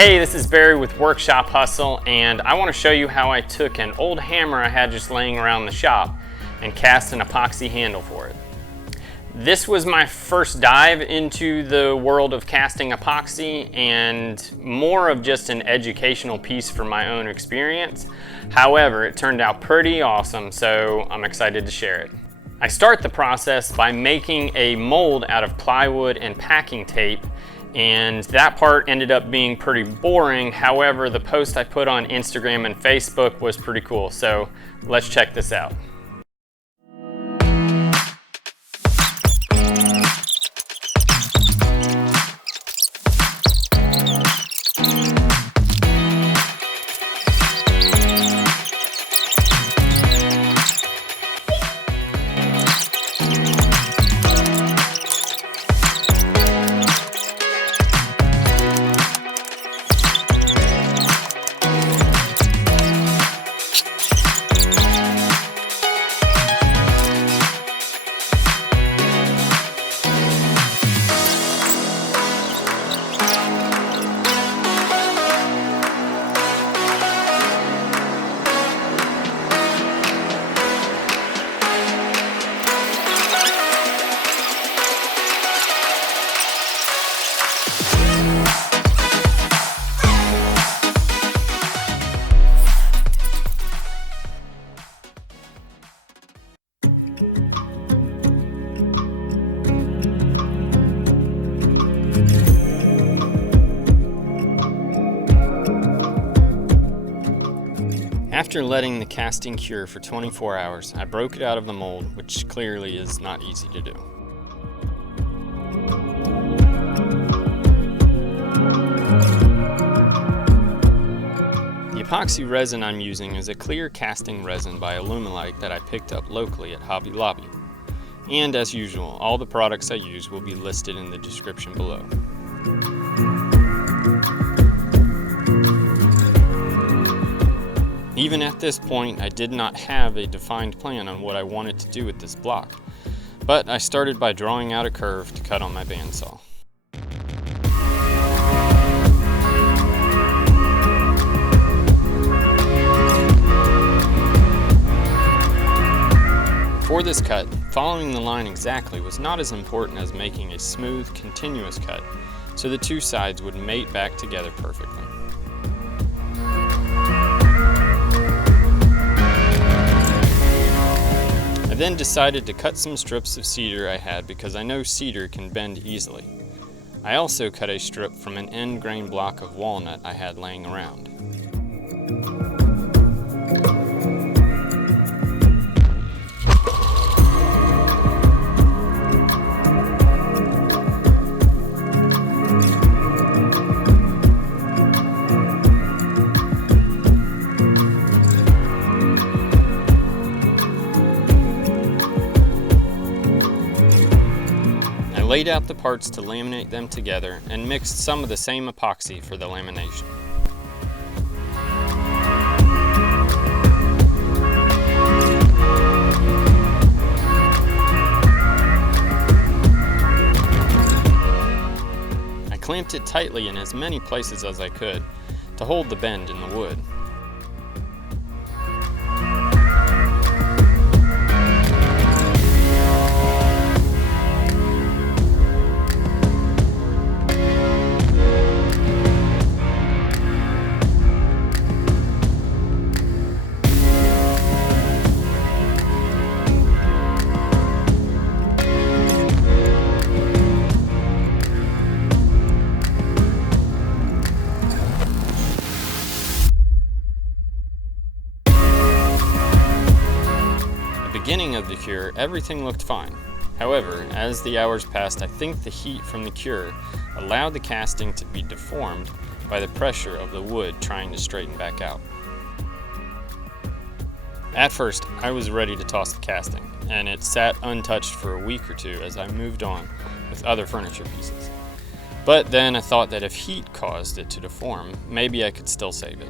Hey, this is Barry with Workshop Hustle, and I want to show you how I took an old hammer I had just laying around the shop and cast an epoxy handle for it. This was my first dive into the world of casting epoxy and more of just an educational piece for my own experience. However, it turned out pretty awesome, so I'm excited to share it. I start the process by making a mold out of plywood and packing tape, and that part ended up being pretty boring. However, the post I put on Instagram and Facebook was pretty cool, so let's check this out. After letting the casting cure for 24 hours, I broke it out of the mold, which clearly is not easy to do. The epoxy resin I'm using is a clear casting resin by Alumilite that I picked up locally at Hobby Lobby. And as usual, all the products I use will be listed in the description below. Even at this point, I did not have a defined plan on what I wanted to do with this block, but I started by drawing out a curve to cut on my bandsaw. For this cut, following the line exactly was not as important as making a smooth, continuous cut, so the two sides would mate back together perfectly. I then decided to cut some strips of cedar I had because I know cedar can bend easily. I also cut a strip from an end grain block of walnut I had laying around. I laid out the parts to laminate them together and mixed some of the same epoxy for the lamination. I clamped it tightly in as many places as I could to hold the bend in the wood. Beginning of the cure, everything looked fine. However, as the hours passed, I think the heat from the cure allowed the casting to be deformed by the pressure of the wood trying to straighten back out. At first, I was ready to toss the casting, and it sat untouched for a week or two as I moved on with other furniture pieces. But then I thought that if heat caused it to deform, maybe I could still save it.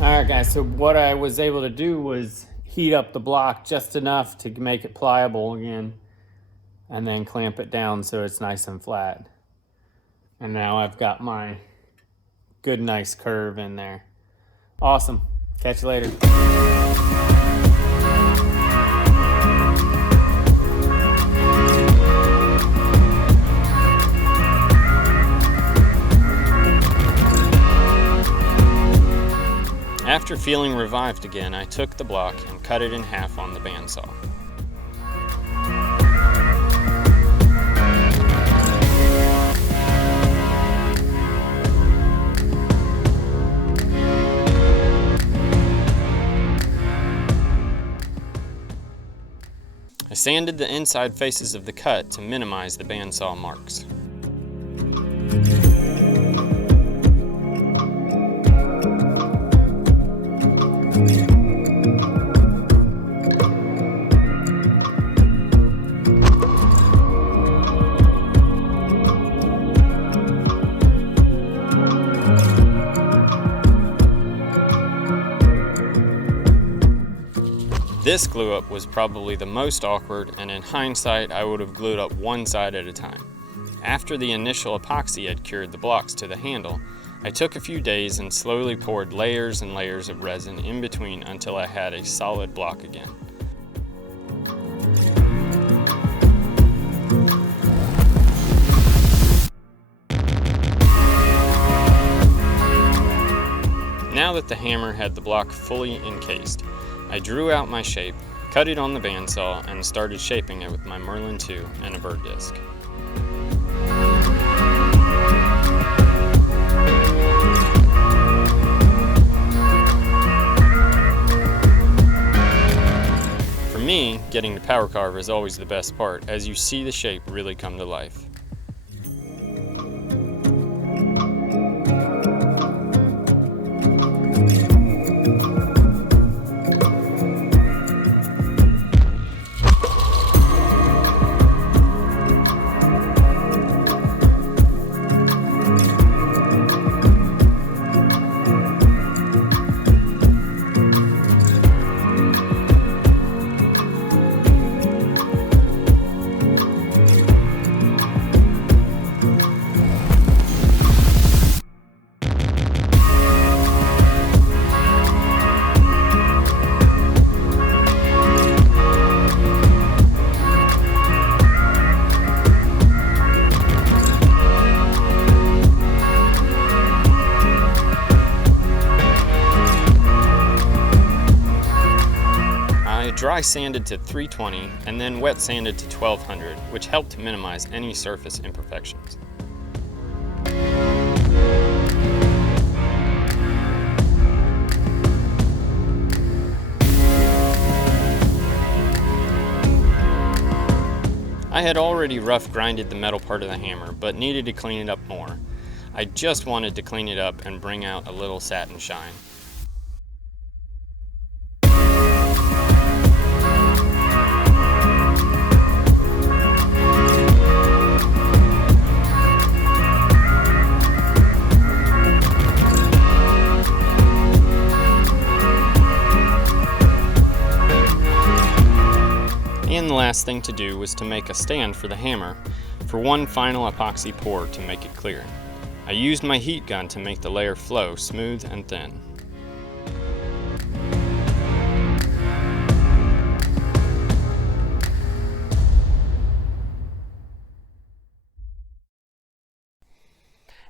Alright guys, so what I was able to do was heat up the block just enough to make it pliable again. and then clamp it down so it's nice and flat. And now I've got my good nice curve in there. Awesome. Catch you later. After feeling revived again, I took the block and cut it in half on the bandsaw. I sanded the inside faces of the cut to minimize the bandsaw marks. This glue up was probably the most awkward, and in hindsight I would have glued up one side at a time. After the initial epoxy had cured the blocks to the handle, I took a few days and slowly poured layers and layers of resin in between until I had a solid block again. Now that the hammer had the block fully encased, I drew out my shape, cut it on the bandsaw, and started shaping it with my Merlin 2 and a bird disc. For me, getting to power carve is always the best part, as you see the shape really come to life. Dry sanded to 320 and then wet sanded to 1200, which helped minimize any surface imperfections. I had already rough grinded the metal part of the hammer, but needed to clean it up more. I just wanted to clean it up and bring out a little satin shine. And the last thing to do was to make a stand for the hammer for one final epoxy pour to make it clear. I used my heat gun to make the layer flow smooth and thin.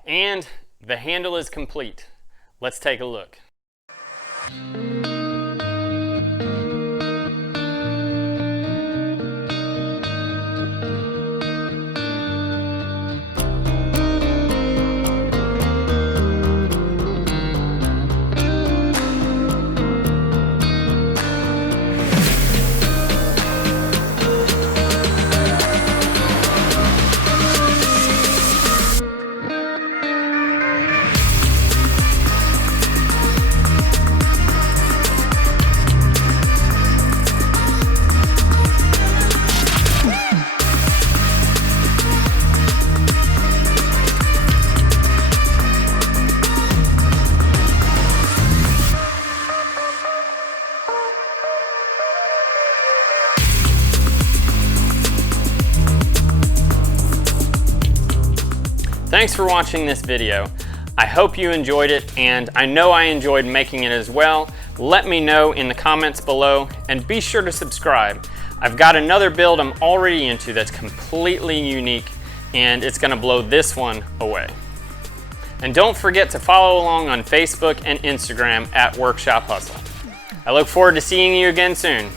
And the handle is complete. Let's take a look. Thanks for watching this video. I hope you enjoyed it, and I know I enjoyed making it as well. Let me know in the comments below, and be sure to subscribe. I've got another build I'm already into that's completely unique, and it's gonna blow this one away. And don't forget to follow along on Facebook and Instagram at Workshop Hustle. I look forward to seeing you again soon.